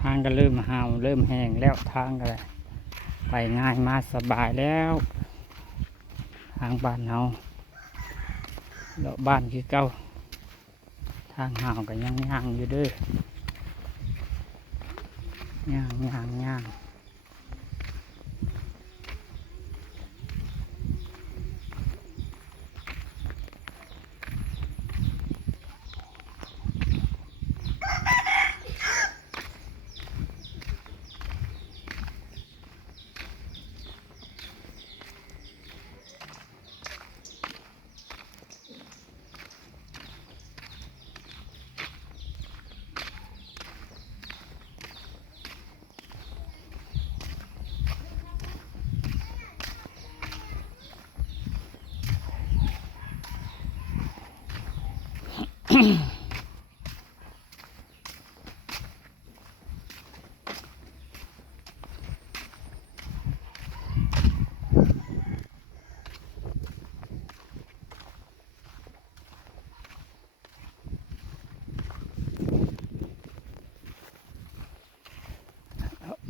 ทางก็เริ่มห่าวเริ่มแห้งแล้วทางก็ไปง่ายมาสบายแล้วทางบ้านเฮาแล้วบ้านคือเก่าทางห่าวก็ยังย่างอยู่เด้อย่าง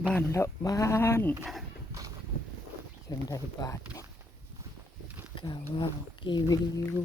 บ้านแล้วบ้านจังได้บ้านกะว่ากีวิว